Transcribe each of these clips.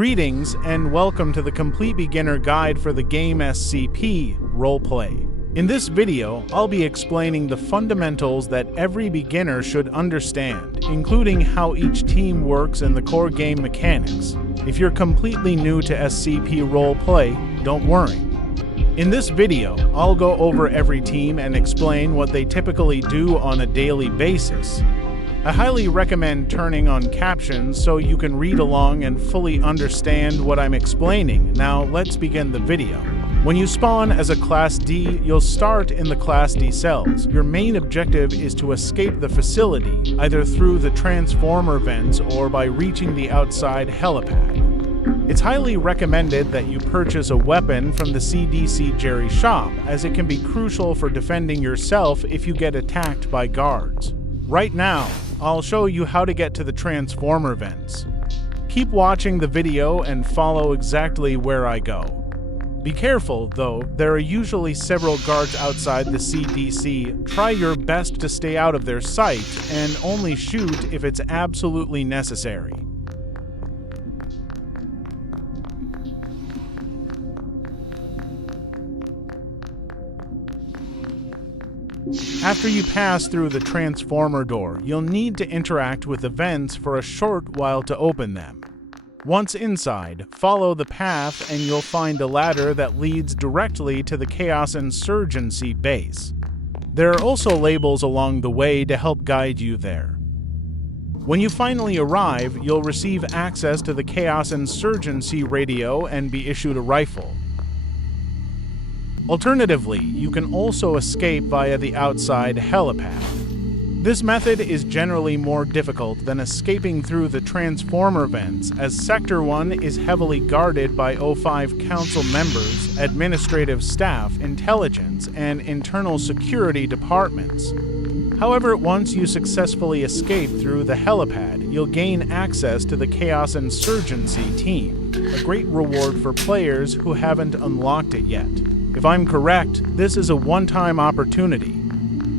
Greetings and welcome to the Complete Beginner Guide for the game SCP Roleplay. In this video, I'll be explaining the fundamentals that every beginner should understand, including how each team works and the core game mechanics. If you're completely new to SCP Roleplay, don't worry. In this video, I'll go over every team and explain what they typically do on a daily basis. I highly recommend turning on captions so you can read along and fully understand what I'm explaining. Now, let's begin the video. When you spawn as a Class D, you'll start in the Class D cells. Your main objective is to escape the facility, either through the transformer vents or by reaching the outside helipad. It's highly recommended that you purchase a weapon from the CDC Jerry shop, as it can be crucial for defending yourself if you get attacked by guards. Right now, I'll show you how to get to the transformer vents. Keep watching the video and follow exactly where I go. Be careful, though, there are usually several guards outside the CDC. Try your best to stay out of their sight and only shoot if it's absolutely necessary. After you pass through the transformer door, you'll need to interact with the vents for a short while to open them. Once inside, follow the path and you'll find a ladder that leads directly to the Chaos Insurgency base. There are also labels along the way to help guide you there. When you finally arrive, you'll receive access to the Chaos Insurgency radio and be issued a rifle. Alternatively, you can also escape via the outside helipad. This method is generally more difficult than escaping through the transformer vents, as Sector 1 is heavily guarded by O5 Council members, administrative staff, intelligence, and internal security departments. However, once you successfully escape through the helipad, you'll gain access to the Chaos Insurgency team, a great reward for players who haven't unlocked it yet. If I'm correct, this is a one-time opportunity.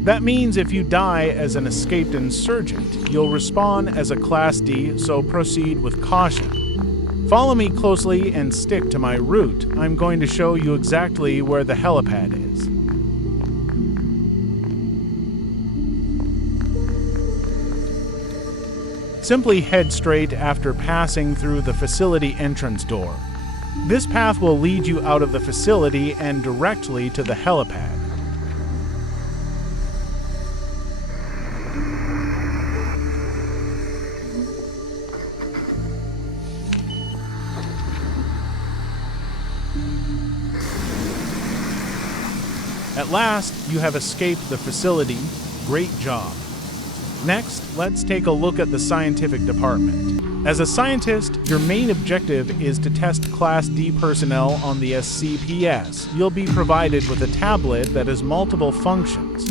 That means if you die as an escaped insurgent, you'll respawn as a Class D, so proceed with caution. Follow me closely and stick to my route. I'm going to show you exactly where the helipad is. Simply head straight after passing through the facility entrance door. This path will lead you out of the facility and directly to the helipad. At last, you have escaped the facility. Great job. Next, let's take a look at the scientific department. As a scientist, your main objective is to test Class D personnel on the SCPs. You'll be provided with a tablet that has multiple functions.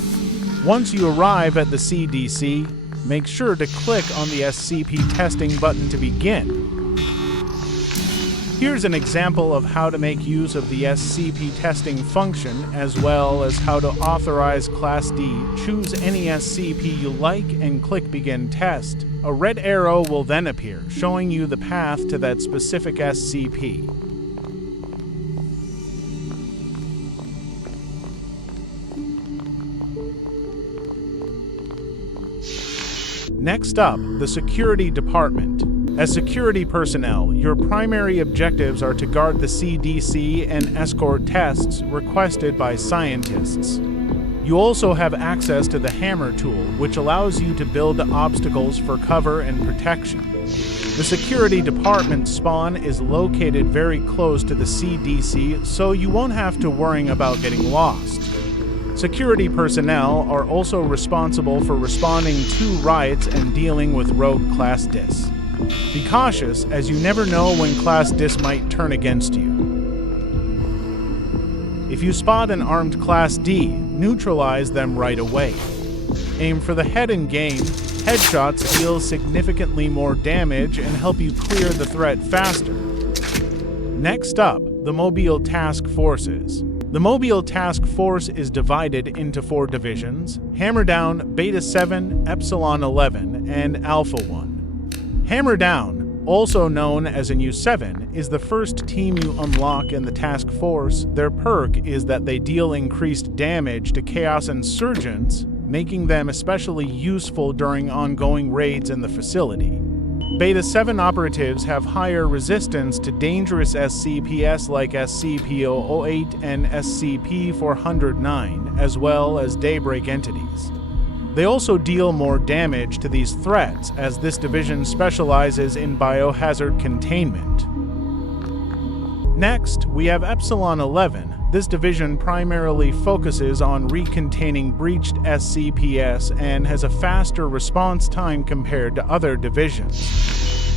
Once you arrive at the CDC, make sure to click on the SCP testing button to begin. Here's an example of how to make use of the SCP testing function, as well as how to authorize Class D. Choose any SCP you like and click Begin Test. A red arrow will then appear, showing you the path to that specific SCP. Next up, the security department. As security personnel, your primary objectives are to guard the CDC and escort tests requested by scientists. You also have access to the hammer tool, which allows you to build obstacles for cover and protection. The security department spawn is located very close to the CDC, so you won't have to worry about getting lost. Security personnel are also responsible for responding to riots and dealing with rogue Class Dis. Be cautious, as you never know when Class Dis might turn against you. If you spot an armed Class D, neutralize them right away. Aim for the head in game. Headshots deal significantly more damage and help you clear the threat faster. Next up, the Mobile Task Forces. The Mobile Task Force is divided into 4 divisions: Hammer Down, Beta 7, Epsilon 11, and Alpha 1. Hammer Down Also known as a New 7, is the first team you unlock in the task force. Their perk is that they deal increased damage to Chaos Insurgents, making them especially useful during ongoing raids in the facility. Beta 7 operatives have higher resistance to dangerous SCPs like SCP-008 and SCP-409, as well as Daybreak entities. They also deal more damage to these threats, as this division specializes in biohazard containment. Next, we have Epsilon 11. This division primarily focuses on recontaining breached SCPs and has a faster response time compared to other divisions.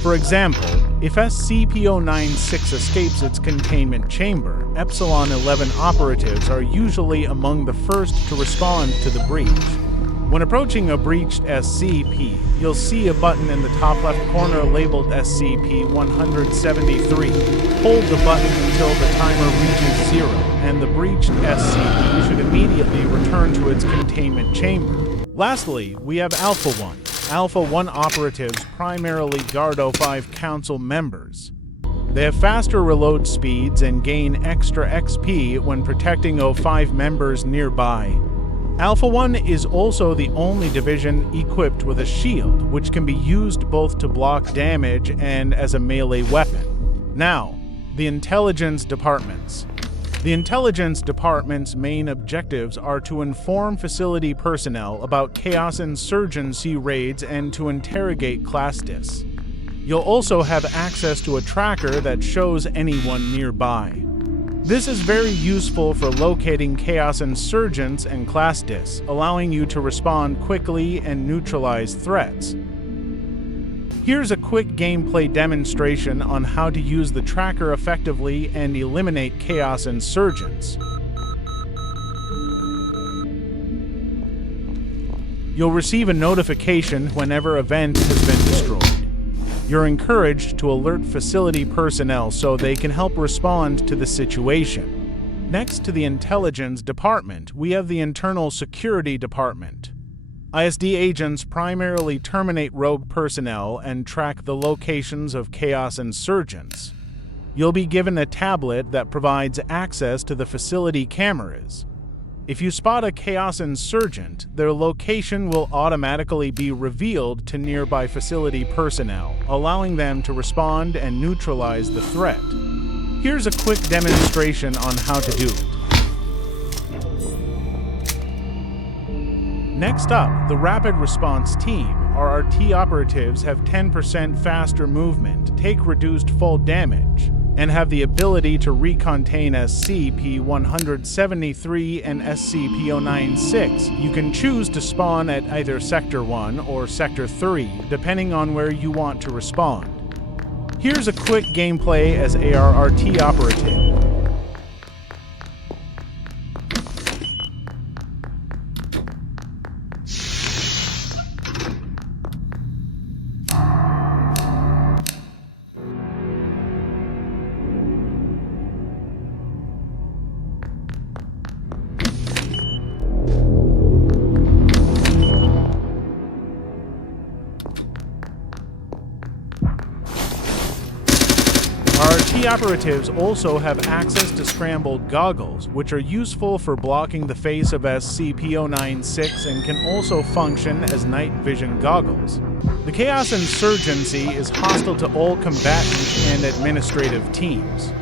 For example, if SCP-096 escapes its containment chamber, Epsilon 11 operatives are usually among the first to respond to the breach. When approaching a breached SCP, you'll see a button in the top left corner labeled SCP-173. Hold the button until the timer reaches 0, and the breached SCP should immediately return to its containment chamber. Lastly, we have Alpha 1. Alpha 1 operatives primarily guard O5 Council members. They have faster reload speeds and gain extra XP when protecting O5 members nearby. Alpha 1 is also the only division equipped with a shield, which can be used both to block damage and as a melee weapon. Now, the Intelligence Departments. The Intelligence Department's main objectives are to inform facility personnel about Chaos Insurgency raids and to interrogate Class Dis. You'll also have access to a tracker that shows anyone nearby. This is very useful for locating Chaos Insurgents and Class Dis, allowing you to respond quickly and neutralize threats. Here's a quick gameplay demonstration on how to use the tracker effectively and eliminate Chaos Insurgents. You'll receive a notification whenever an event has been destroyed. You're encouraged to alert facility personnel so they can help respond to the situation. Next to the Intelligence Department, we have the Internal Security Department. ISD agents primarily terminate rogue personnel and track the locations of Chaos Insurgents. You'll be given a tablet that provides access to the facility cameras. If you spot a Chaos Insurgent, their location will automatically be revealed to nearby facility personnel, allowing them to respond and neutralize the threat. Here's a quick demonstration on how to do it. Next up, the Rapid Response Team, RRT operatives have 10% faster movement, take reduced fall damage, and have the ability to recontain SCP-173 and SCP-096. You can choose to spawn at either Sector 1 or Sector 3, depending on where you want to respond. Here's a quick gameplay as RRT operative. RRT operatives also have access to scrambled goggles, which are useful for blocking the face of SCP-096 and can also function as night vision goggles. The Chaos Insurgency is hostile to all combatant and administrative teams.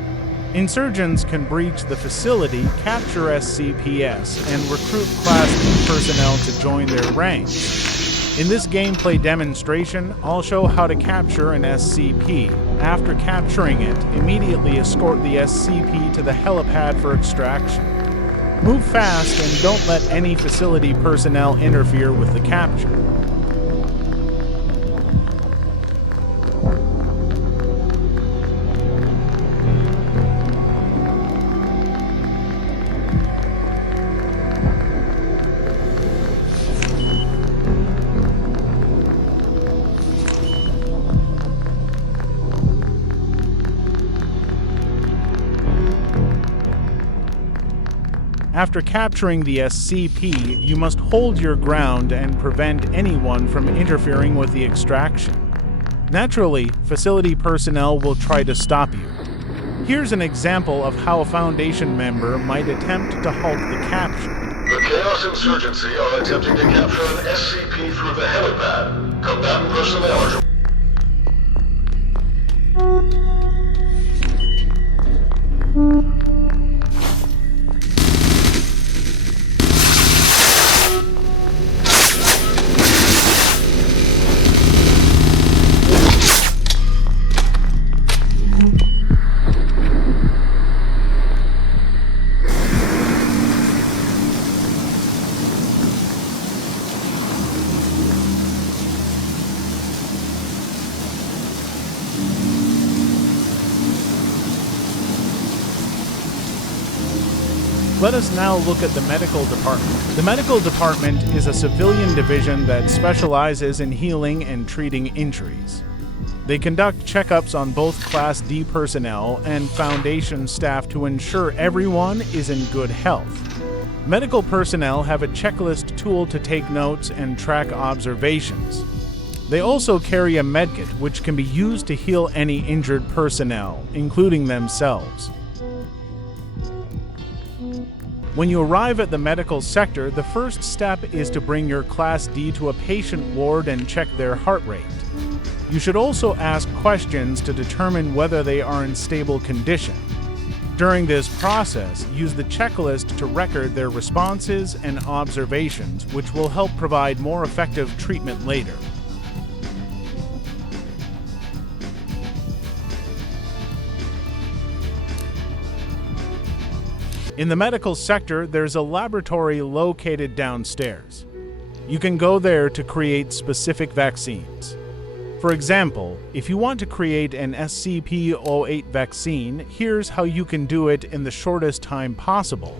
Insurgents can breach the facility, capture SCPs, and recruit Class D personnel to join their ranks. In this gameplay demonstration, I'll show how to capture an SCP. After capturing it, immediately escort the SCP to the helipad for extraction. Move fast and don't let any facility personnel interfere with the capture. After capturing the SCP, you must hold your ground and prevent anyone from interfering with the extraction. Naturally, facility personnel will try to stop you. Here's an example of how a Foundation member might attempt to halt the capture. The Chaos Insurgency are attempting to capture an SCP through the helipad. Combatant personnel are... Let us now look at the medical department. The medical department is a civilian division that specializes in healing and treating injuries. They conduct checkups on both Class D personnel and Foundation staff to ensure everyone is in good health. Medical personnel have a checklist tool to take notes and track observations. They also carry a medkit which can be used to heal any injured personnel, including themselves. When you arrive at the medical sector, the first step is to bring your Class D to a patient ward and check their heart rate. You should also ask questions to determine whether they are in stable condition. During this process, use the checklist to record their responses and observations, which will help provide more effective treatment later. In the medical sector, there's a laboratory located downstairs. You can go there to create specific vaccines. For example, if you want to create an SCP-08 vaccine, here's how you can do it in the shortest time possible.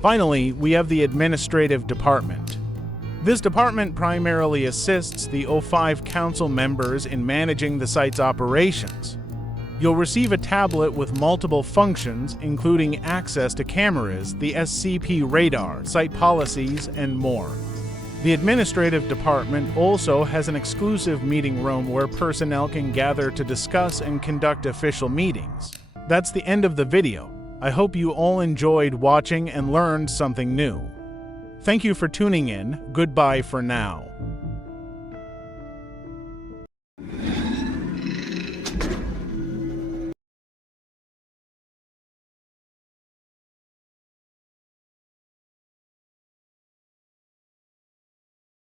Finally, we have the administrative department. This department primarily assists the O5 council members in managing the site's operations. You'll receive a tablet with multiple functions, including access to cameras, the SCP radar, site policies, and more. The administrative department also has an exclusive meeting room where personnel can gather to discuss and conduct official meetings. That's the end of the video. I hope you all enjoyed watching and learned something new. Thank you for tuning in. Goodbye for now.